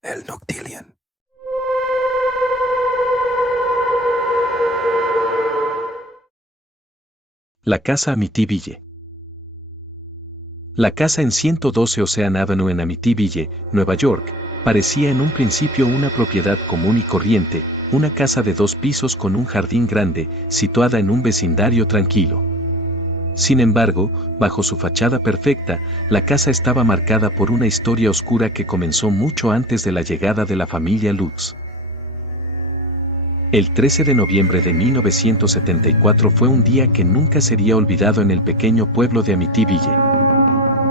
El Noctilien. La casa Amityville. La casa en 112 Ocean Avenue en Amityville, Nueva York, parecía en un principio una propiedad común y corriente, una casa de 2 pisos con un jardín grande, situada en un vecindario tranquilo. Sin embargo, bajo su fachada perfecta, la casa estaba marcada por una historia oscura que comenzó mucho antes de la llegada de la familia Lutz. El 13 de noviembre de 1974 fue un día que nunca sería olvidado en el pequeño pueblo de Amityville.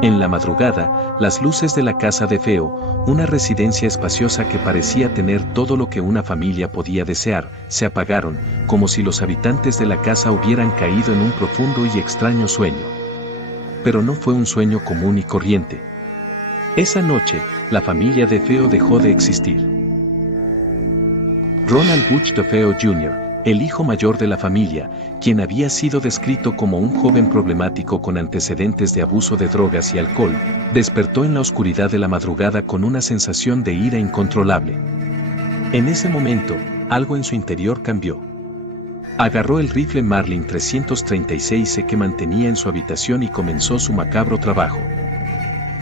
En la madrugada, las luces de la casa de Feo, una residencia espaciosa que parecía tener todo lo que una familia podía desear, se apagaron, como si los habitantes de la casa hubieran caído en un profundo y extraño sueño. Pero no fue un sueño común y corriente. Esa noche, la familia de Feo dejó de existir. Ronald Butch DeFeo Jr., el hijo mayor de la familia, quien había sido descrito como un joven problemático con antecedentes de abuso de drogas y alcohol, despertó en la oscuridad de la madrugada con una sensación de ira incontrolable. En ese momento, algo en su interior cambió. Agarró el rifle Marlin 336 que mantenía en su habitación y comenzó su macabro trabajo.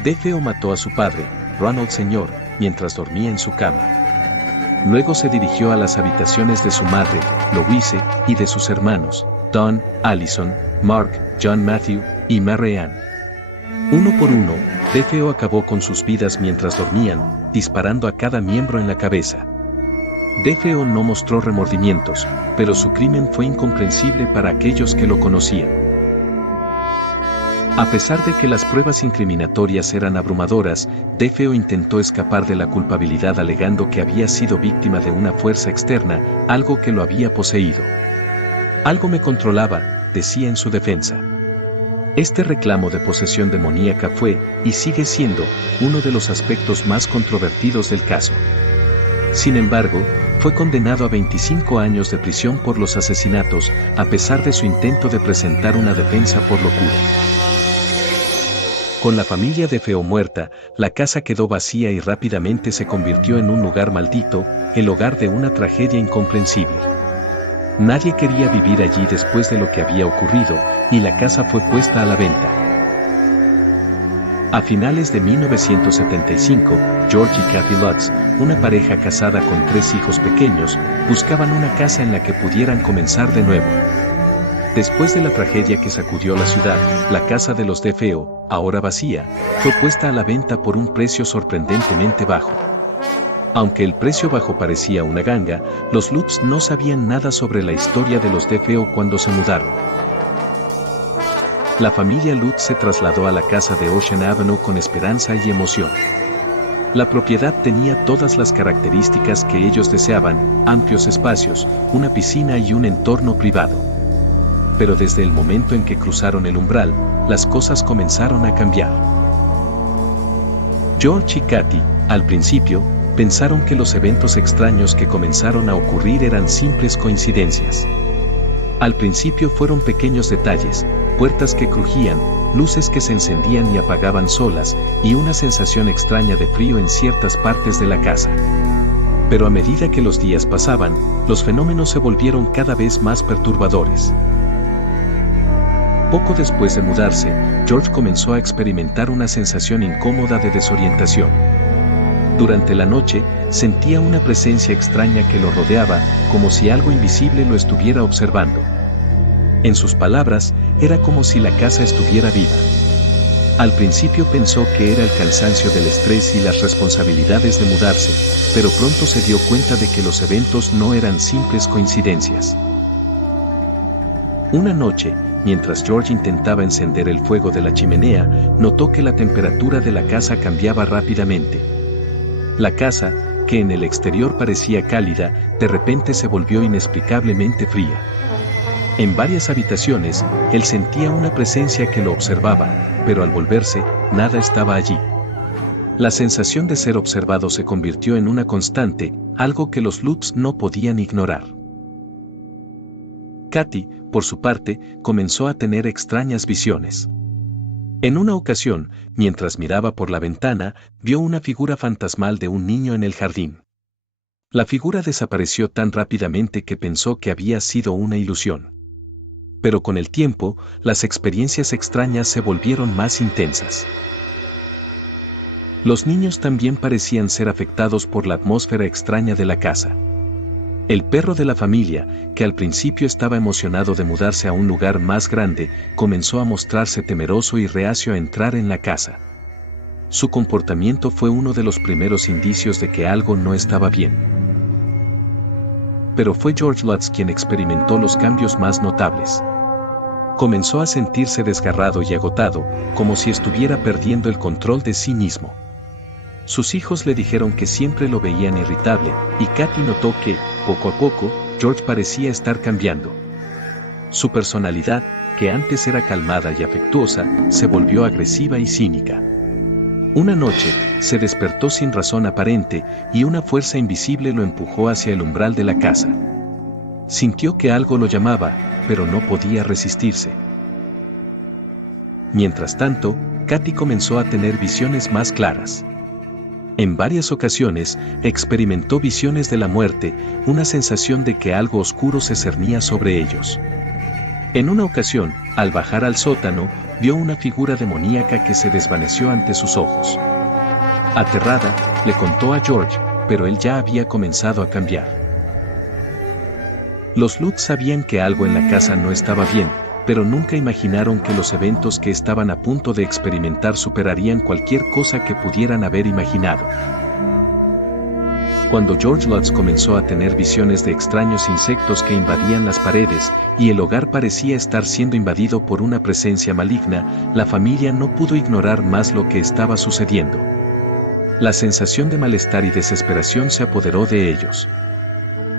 DeFeo mató a su padre, Ronald Sr., mientras dormía en su cama. Luego se dirigió a las habitaciones de su madre, Louise, y de sus hermanos, Don, Allison, Mark, John Matthew y Mary Ann. Uno por uno, DeFeo acabó con sus vidas mientras dormían, disparando a cada miembro en la cabeza. DeFeo no mostró remordimientos, pero su crimen fue incomprensible para aquellos que lo conocían. A pesar de que las pruebas incriminatorias eran abrumadoras, DeFeo intentó escapar de la culpabilidad alegando que había sido víctima de una fuerza externa, algo que lo había poseído. Algo me controlaba, decía en su defensa. Este reclamo de posesión demoníaca fue, y sigue siendo, uno de los aspectos más controvertidos del caso. Sin embargo, fue condenado a 25 años de prisión por los asesinatos, a pesar de su intento de presentar una defensa por locura. Con la familia de Feo muerta, la casa quedó vacía y rápidamente se convirtió en un lugar maldito, el hogar de una tragedia incomprensible. Nadie quería vivir allí después de lo que había ocurrido, y la casa fue puesta a la venta. A finales de 1975, George y Kathy Lutz, una pareja casada con 3 hijos pequeños, buscaban una casa en la que pudieran comenzar de nuevo. Después de la tragedia que sacudió la ciudad, la casa de los DeFeo, ahora vacía, fue puesta a la venta por un precio sorprendentemente bajo. Aunque el precio bajo parecía una ganga, los Lutz no sabían nada sobre la historia de los DeFeo cuando se mudaron. La familia Lutz se trasladó a la casa de Ocean Avenue con esperanza y emoción. La propiedad tenía todas las características que ellos deseaban: amplios espacios, una piscina y un entorno privado. Pero desde el momento en que cruzaron el umbral, las cosas comenzaron a cambiar. George y Kathy, al principio, pensaron que los eventos extraños que comenzaron a ocurrir eran simples coincidencias. Al principio fueron pequeños detalles, puertas que crujían, luces que se encendían y apagaban solas, y una sensación extraña de frío en ciertas partes de la casa. Pero a medida que los días pasaban, los fenómenos se volvieron cada vez más perturbadores. Poco después de mudarse, George comenzó a experimentar una sensación incómoda de desorientación. Durante la noche, sentía una presencia extraña que lo rodeaba, como si algo invisible lo estuviera observando. En sus palabras, era como si la casa estuviera viva. Al principio pensó que era el cansancio del estrés y las responsabilidades de mudarse, pero pronto se dio cuenta de que los eventos no eran simples coincidencias. Una noche, mientras George intentaba encender el fuego de la chimenea, notó que la temperatura de la casa cambiaba rápidamente. La casa, que en el exterior parecía cálida, de repente se volvió inexplicablemente fría. En varias habitaciones, él sentía una presencia que lo observaba, pero al volverse, nada estaba allí. La sensación de ser observado se convirtió en una constante, algo que los Lutz no podían ignorar. Kathy, por su parte, comenzó a tener extrañas visiones. En una ocasión, mientras miraba por la ventana, vio una figura fantasmal de un niño en el jardín. La figura desapareció tan rápidamente que pensó que había sido una ilusión. Pero con el tiempo, las experiencias extrañas se volvieron más intensas. Los niños también parecían ser afectados por la atmósfera extraña de la casa. El perro de la familia, que al principio estaba emocionado de mudarse a un lugar más grande, comenzó a mostrarse temeroso y reacio a entrar en la casa. Su comportamiento fue uno de los primeros indicios de que algo no estaba bien. Pero fue George Lutz quien experimentó los cambios más notables. Comenzó a sentirse desgarrado y agotado, como si estuviera perdiendo el control de sí mismo. Sus hijos le dijeron que siempre lo veían irritable, y Katy notó que, poco a poco, George parecía estar cambiando. Su personalidad, que antes era calmada y afectuosa, se volvió agresiva y cínica. Una noche, se despertó sin razón aparente, y una fuerza invisible lo empujó hacia el umbral de la casa. Sintió que algo lo llamaba, pero no podía resistirse. Mientras tanto, Katy comenzó a tener visiones más claras. En varias ocasiones, experimentó visiones de la muerte, una sensación de que algo oscuro se cernía sobre ellos. En una ocasión, al bajar al sótano, vio una figura demoníaca que se desvaneció ante sus ojos. Aterrada, le contó a George, pero él ya había comenzado a cambiar. Los Lutz sabían que algo en la casa no estaba bien, pero nunca imaginaron que los eventos que estaban a punto de experimentar superarían cualquier cosa que pudieran haber imaginado. Cuando George Lutz comenzó a tener visiones de extraños insectos que invadían las paredes, y el hogar parecía estar siendo invadido por una presencia maligna, la familia no pudo ignorar más lo que estaba sucediendo. La sensación de malestar y desesperación se apoderó de ellos.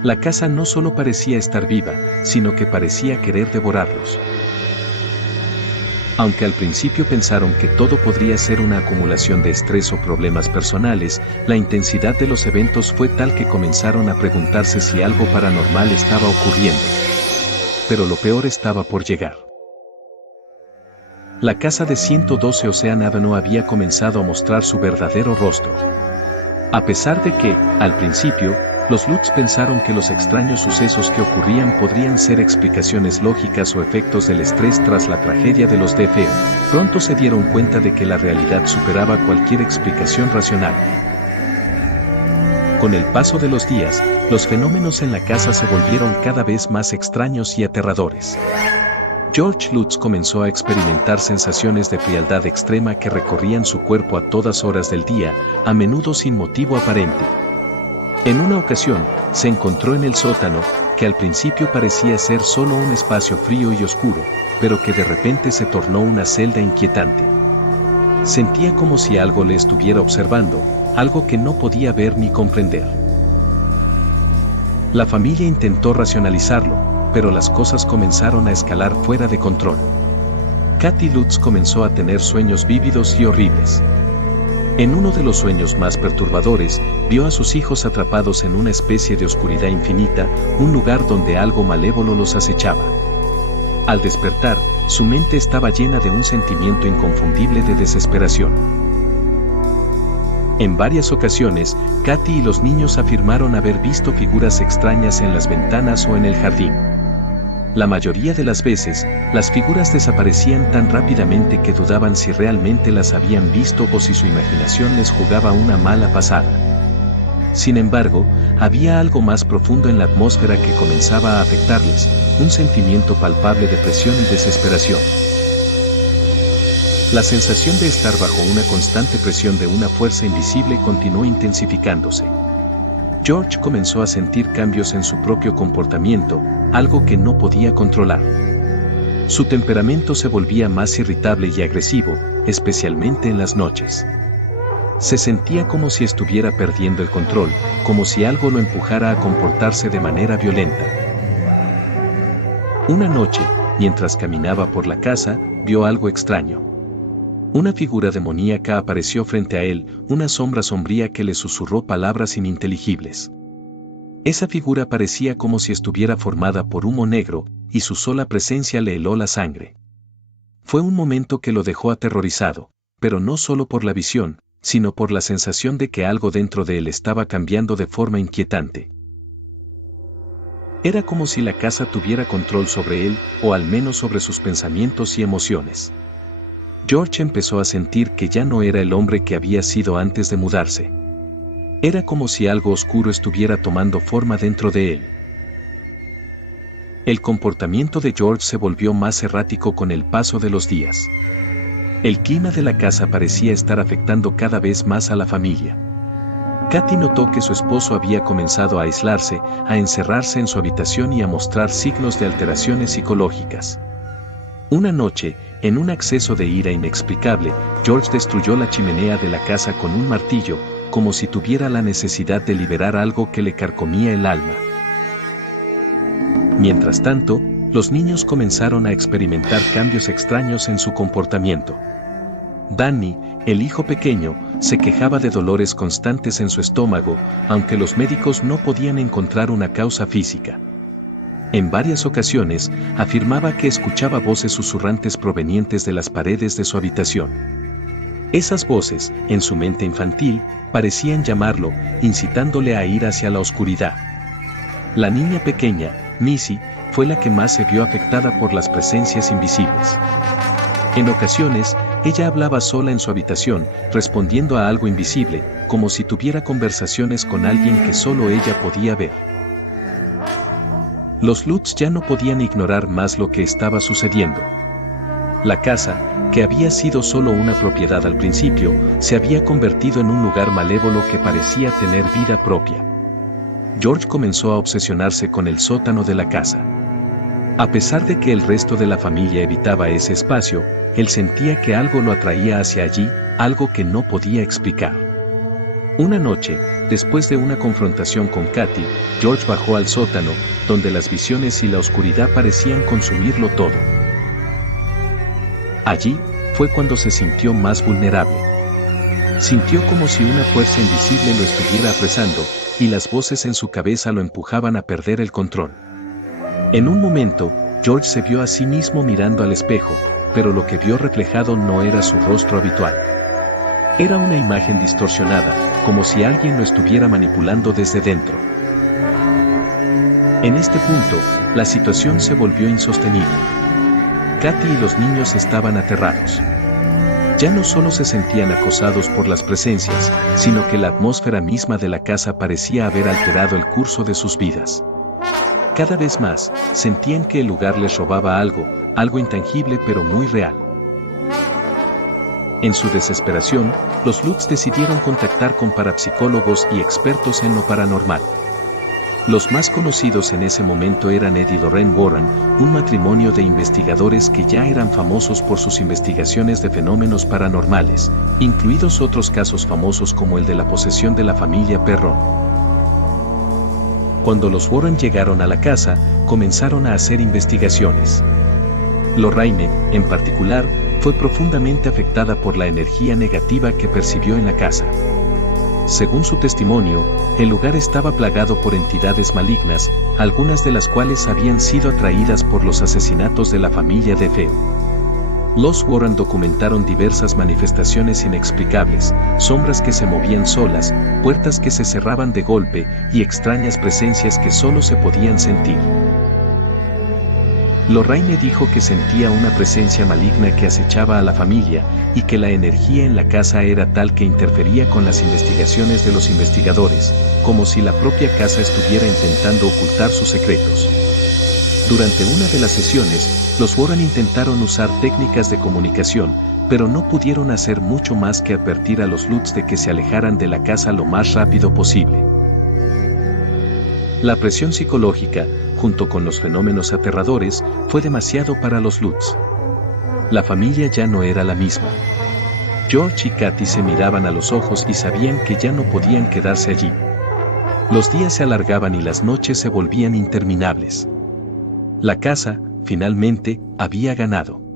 La casa no solo parecía estar viva, sino que parecía querer devorarlos. Aunque al principio pensaron que todo podría ser una acumulación de estrés o problemas personales, la intensidad de los eventos fue tal que comenzaron a preguntarse si algo paranormal estaba ocurriendo. Pero lo peor estaba por llegar. La casa de 112 Ocean Avenue había comenzado a mostrar su verdadero rostro. A pesar de que, al principio, los Lutz pensaron que los extraños sucesos que ocurrían podrían ser explicaciones lógicas o efectos del estrés tras la tragedia de los DFO, pronto se dieron cuenta de que la realidad superaba cualquier explicación racional. Con el paso de los días, los fenómenos en la casa se volvieron cada vez más extraños y aterradores. George Lutz comenzó a experimentar sensaciones de frialdad extrema que recorrían su cuerpo a todas horas del día, a menudo sin motivo aparente. En una ocasión, se encontró en el sótano, que al principio parecía ser solo un espacio frío y oscuro, pero que de repente se tornó una celda inquietante. Sentía como si algo le estuviera observando, algo que no podía ver ni comprender. La familia intentó racionalizarlo, pero las cosas comenzaron a escalar fuera de control. Katy Lutz comenzó a tener sueños vívidos y horribles. En uno de los sueños más perturbadores, vio a sus hijos atrapados en una especie de oscuridad infinita, un lugar donde algo malévolo los acechaba. Al despertar, su mente estaba llena de un sentimiento inconfundible de desesperación. En varias ocasiones, Katy y los niños afirmaron haber visto figuras extrañas en las ventanas o en el jardín. La mayoría de las veces, las figuras desaparecían tan rápidamente que dudaban si realmente las habían visto o si su imaginación les jugaba una mala pasada. Sin embargo, había algo más profundo en la atmósfera que comenzaba a afectarles, un sentimiento palpable de presión y desesperación. La sensación de estar bajo una constante presión de una fuerza invisible continuó intensificándose. George comenzó a sentir cambios en su propio comportamiento, algo que no podía controlar. Su temperamento se volvía más irritable y agresivo, especialmente en las noches. Se sentía como si estuviera perdiendo el control, como si algo lo empujara a comportarse de manera violenta. Una noche, mientras caminaba por la casa, vio algo extraño. Una figura demoníaca apareció frente a él, una sombra sombría que le susurró palabras ininteligibles. Esa figura parecía como si estuviera formada por humo negro, y su sola presencia le heló la sangre. Fue un momento que lo dejó aterrorizado, pero no solo por la visión, sino por la sensación de que algo dentro de él estaba cambiando de forma inquietante. Era como si la casa tuviera control sobre él, o al menos sobre sus pensamientos y emociones. George empezó a sentir que ya no era el hombre que había sido antes de mudarse. Era como si algo oscuro estuviera tomando forma dentro de él. El comportamiento de George se volvió más errático con el paso de los días. El clima de la casa parecía estar afectando cada vez más a la familia. Katy notó que su esposo había comenzado a aislarse, a encerrarse en su habitación y a mostrar signos de alteraciones psicológicas. Una noche, en un acceso de ira inexplicable, George destruyó la chimenea de la casa con un martillo, como si tuviera la necesidad de liberar algo que le carcomía el alma. Mientras tanto, los niños comenzaron a experimentar cambios extraños en su comportamiento. Danny, el hijo pequeño, se quejaba de dolores constantes en su estómago, aunque los médicos no podían encontrar una causa física. En varias ocasiones, afirmaba que escuchaba voces susurrantes provenientes de las paredes de su habitación. Esas voces, en su mente infantil, parecían llamarlo, incitándole a ir hacia la oscuridad. La niña pequeña, Missy, fue la que más se vio afectada por las presencias invisibles. En ocasiones, ella hablaba sola en su habitación, respondiendo a algo invisible, como si tuviera conversaciones con alguien que solo ella podía ver. Los Lutz ya no podían ignorar más lo que estaba sucediendo. La casa, que había sido solo una propiedad al principio, se había convertido en un lugar malévolo que parecía tener vida propia. George comenzó a obsesionarse con el sótano de la casa. A pesar de que el resto de la familia evitaba ese espacio, él sentía que algo lo atraía hacia allí, algo que no podía explicar. Una noche, después de una confrontación con Katy, George bajó al sótano, donde las visiones y la oscuridad parecían consumirlo todo. Allí, fue cuando se sintió más vulnerable. Sintió como si una fuerza invisible lo estuviera apresando, y las voces en su cabeza lo empujaban a perder el control. En un momento, George se vio a sí mismo mirando al espejo, pero lo que vio reflejado no era su rostro habitual. Era una imagen distorsionada, como si alguien lo estuviera manipulando desde dentro. En este punto, la situación se volvió insostenible. Katy y los niños estaban aterrados. Ya no solo se sentían acosados por las presencias, sino que la atmósfera misma de la casa parecía haber alterado el curso de sus vidas. Cada vez más, sentían que el lugar les robaba algo intangible pero muy real. En su desesperación, los Lutz decidieron contactar con parapsicólogos y expertos en lo paranormal. Los más conocidos en ese momento eran Ed y Lorraine Warren, un matrimonio de investigadores que ya eran famosos por sus investigaciones de fenómenos paranormales, incluidos otros casos famosos como el de la posesión de la familia Perron. Cuando los Warren llegaron a la casa, comenzaron a hacer investigaciones. Lorraine, en particular, fue profundamente afectada por la energía negativa que percibió en la casa. Según su testimonio, el lugar estaba plagado por entidades malignas, algunas de las cuales habían sido atraídas por los asesinatos de la familia de Feo. Los Warren documentaron diversas manifestaciones inexplicables, sombras que se movían solas, puertas que se cerraban de golpe y extrañas presencias que solo se podían sentir. Lorraine dijo que sentía una presencia maligna que acechaba a la familia y que la energía en la casa era tal que interfería con las investigaciones de los investigadores, como si la propia casa estuviera intentando ocultar sus secretos. Durante una de las sesiones, los Warren intentaron usar técnicas de comunicación, pero no pudieron hacer mucho más que advertir a los Lutz de que se alejaran de la casa lo más rápido posible. La presión psicológica, junto con los fenómenos aterradores, fue demasiado para los Lutz. La familia ya no era la misma. George y Katy se miraban a los ojos y sabían que ya no podían quedarse allí. Los días se alargaban y las noches se volvían interminables. La casa, finalmente, había ganado.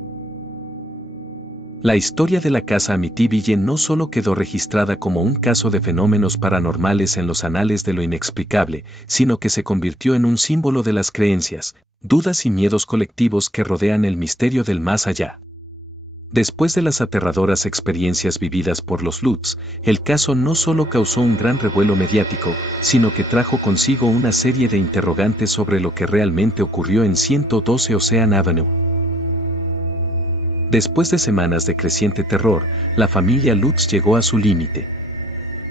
La historia de la casa Amityville no solo quedó registrada como un caso de fenómenos paranormales en los anales de lo inexplicable, sino que se convirtió en un símbolo de las creencias, dudas y miedos colectivos que rodean el misterio del más allá. Después de las aterradoras experiencias vividas por los Lutz, el caso no solo causó un gran revuelo mediático, sino que trajo consigo una serie de interrogantes sobre lo que realmente ocurrió en 112 Ocean Avenue. Después de semanas de creciente terror, la familia Lutz llegó a su límite.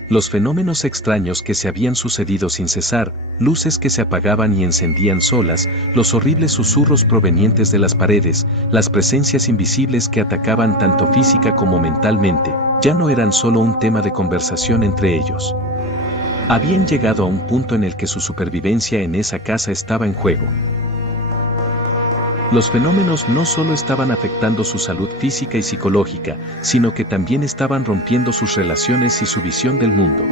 Los fenómenos extraños que se habían sucedido sin cesar, luces que se apagaban y encendían solas, los horribles susurros provenientes de las paredes, las presencias invisibles que atacaban tanto física como mentalmente, ya no eran solo un tema de conversación entre ellos. Habían llegado a un punto en el que su supervivencia en esa casa estaba en juego. Los fenómenos no solo estaban afectando su salud física y psicológica, sino que también estaban rompiendo sus relaciones y su visión del mundo.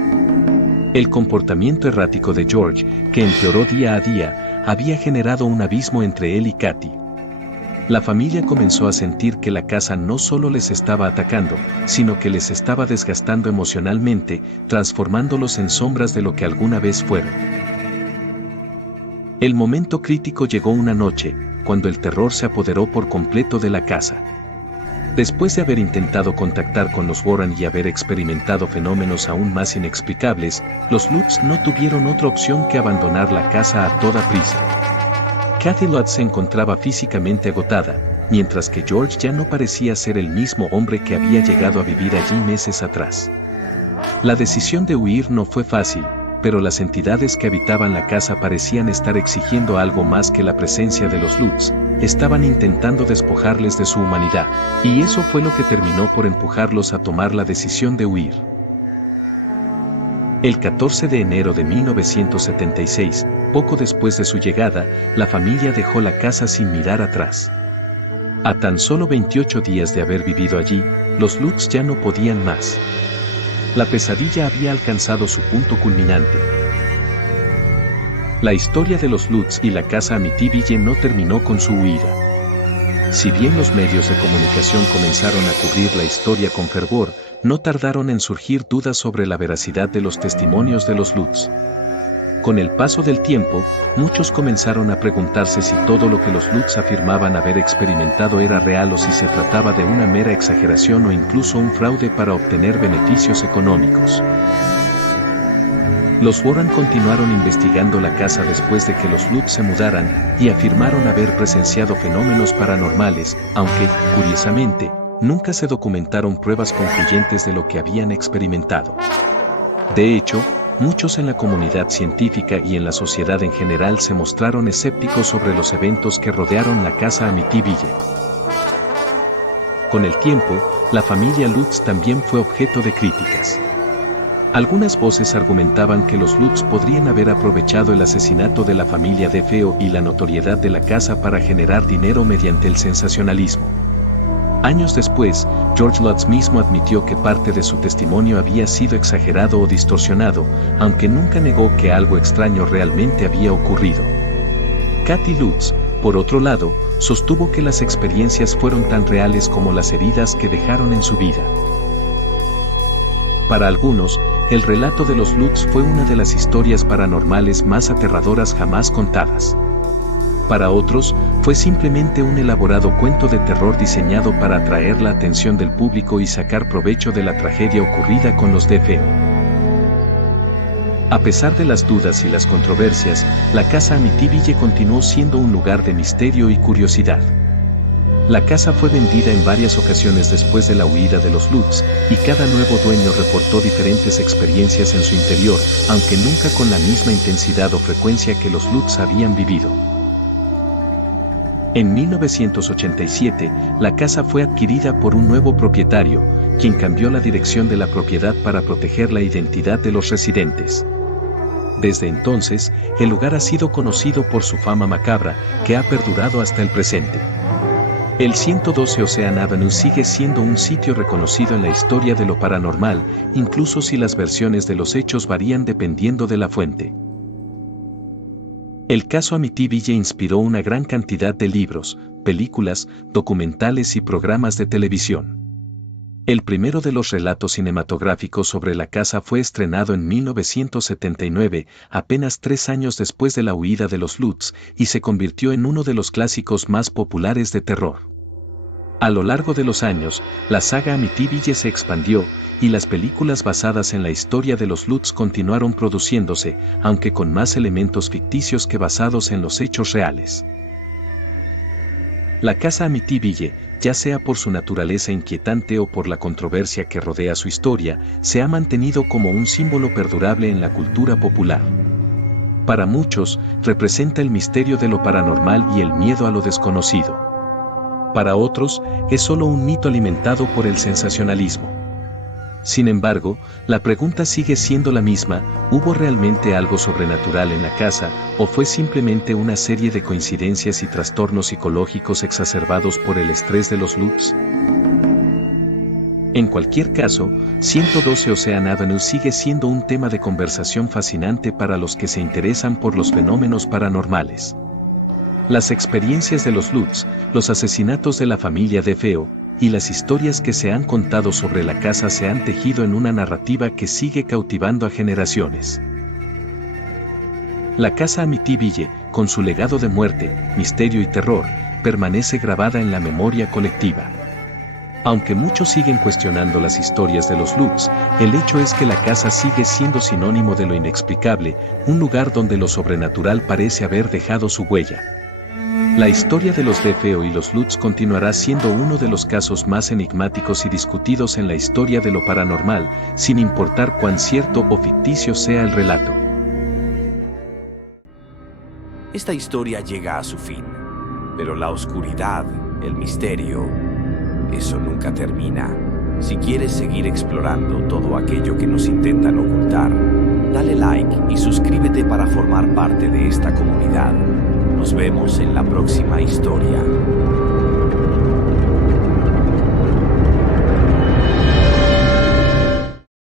El comportamiento errático de George, que empeoró día a día, había generado un abismo entre él y Katy. La familia comenzó a sentir que la casa no solo les estaba atacando, sino que les estaba desgastando emocionalmente, transformándolos en sombras de lo que alguna vez fueron. El momento crítico llegó una noche, cuando el terror se apoderó por completo de la casa. Después de haber intentado contactar con los Warren y haber experimentado fenómenos aún más inexplicables, los Lutz no tuvieron otra opción que abandonar la casa a toda prisa. Kathy Lutz se encontraba físicamente agotada, mientras que George ya no parecía ser el mismo hombre que había llegado a vivir allí meses atrás. La decisión de huir no fue fácil, pero las entidades que habitaban la casa parecían estar exigiendo algo más que la presencia de los Lutz. Estaban intentando despojarles de su humanidad, y eso fue lo que terminó por empujarlos a tomar la decisión de huir. El 14 de enero de 1976, poco después de su llegada, la familia dejó la casa sin mirar atrás. A tan solo 28 días de haber vivido allí, los Lutz ya no podían más. La pesadilla había alcanzado su punto culminante. La historia de los Lutz y la casa Amityville no terminó con su huida. Si bien los medios de comunicación comenzaron a cubrir la historia con fervor, no tardaron en surgir dudas sobre la veracidad de los testimonios de los Lutz. Con el paso del tiempo, muchos comenzaron a preguntarse si todo lo que los Lutz afirmaban haber experimentado era real o si se trataba de una mera exageración o incluso un fraude para obtener beneficios económicos. Los Warren continuaron investigando la casa después de que los Lutz se mudaran y afirmaron haber presenciado fenómenos paranormales, aunque, curiosamente, nunca se documentaron pruebas concluyentes de lo que habían experimentado. De hecho, muchos en la comunidad científica y en la sociedad en general se mostraron escépticos sobre los eventos que rodearon la casa Amityville. Con el tiempo, la familia Lutz también fue objeto de críticas. Algunas voces argumentaban que los Lutz podrían haber aprovechado el asesinato de la familia DeFeo y la notoriedad de la casa para generar dinero mediante el sensacionalismo. Años después, George Lutz mismo admitió que parte de su testimonio había sido exagerado o distorsionado, aunque nunca negó que algo extraño realmente había ocurrido. Kathy Lutz, por otro lado, sostuvo que las experiencias fueron tan reales como las heridas que dejaron en su vida. Para algunos, el relato de los Lutz fue una de las historias paranormales más aterradoras jamás contadas. Para otros, fue simplemente un elaborado cuento de terror diseñado para atraer la atención del público y sacar provecho de la tragedia ocurrida con los DeFeo. A pesar de las dudas y las controversias, la casa Amityville continuó siendo un lugar de misterio y curiosidad. La casa fue vendida en varias ocasiones después de la huida de los Lutz, y cada nuevo dueño reportó diferentes experiencias en su interior, aunque nunca con la misma intensidad o frecuencia que los Lutz habían vivido. En 1987, la casa fue adquirida por un nuevo propietario, quien cambió la dirección de la propiedad para proteger la identidad de los residentes. Desde entonces, el lugar ha sido conocido por su fama macabra, que ha perdurado hasta el presente. El 112 Ocean Avenue sigue siendo un sitio reconocido en la historia de lo paranormal, incluso si las versiones de los hechos varían dependiendo de la fuente. El caso Amityville inspiró una gran cantidad de libros, películas, documentales y programas de televisión. El primero de los relatos cinematográficos sobre la casa fue estrenado en 1979, apenas 3 años después de la huida de los Lutz, y se convirtió en uno de los clásicos más populares de terror. A lo largo de los años, la saga Amityville se expandió, y las películas basadas en la historia de los Lutz continuaron produciéndose, aunque con más elementos ficticios que basados en los hechos reales. La casa Amityville, ya sea por su naturaleza inquietante o por la controversia que rodea su historia, se ha mantenido como un símbolo perdurable en la cultura popular. Para muchos, representa el misterio de lo paranormal y el miedo a lo desconocido. Para otros, es solo un mito alimentado por el sensacionalismo. Sin embargo, la pregunta sigue siendo la misma: ¿hubo realmente algo sobrenatural en la casa, o fue simplemente una serie de coincidencias y trastornos psicológicos exacerbados por el estrés de los Lutz? En cualquier caso, 112 Ocean Avenue sigue siendo un tema de conversación fascinante para los que se interesan por los fenómenos paranormales. Las experiencias de los Lutz, los asesinatos de la familia DeFeo, y las historias que se han contado sobre la casa se han tejido en una narrativa que sigue cautivando a generaciones. La casa Amityville, con su legado de muerte, misterio y terror, permanece grabada en la memoria colectiva. Aunque muchos siguen cuestionando las historias de los Lutz, el hecho es que la casa sigue siendo sinónimo de lo inexplicable, un lugar donde lo sobrenatural parece haber dejado su huella. La historia de los DeFeo y los Lutz continuará siendo uno de los casos más enigmáticos y discutidos en la historia de lo paranormal, sin importar cuán cierto o ficticio sea el relato. Esta historia llega a su fin, pero la oscuridad, el misterio, eso nunca termina. Si quieres seguir explorando todo aquello que nos intentan ocultar, dale like y suscríbete para formar parte de esta comunidad. Nos vemos en la próxima historia.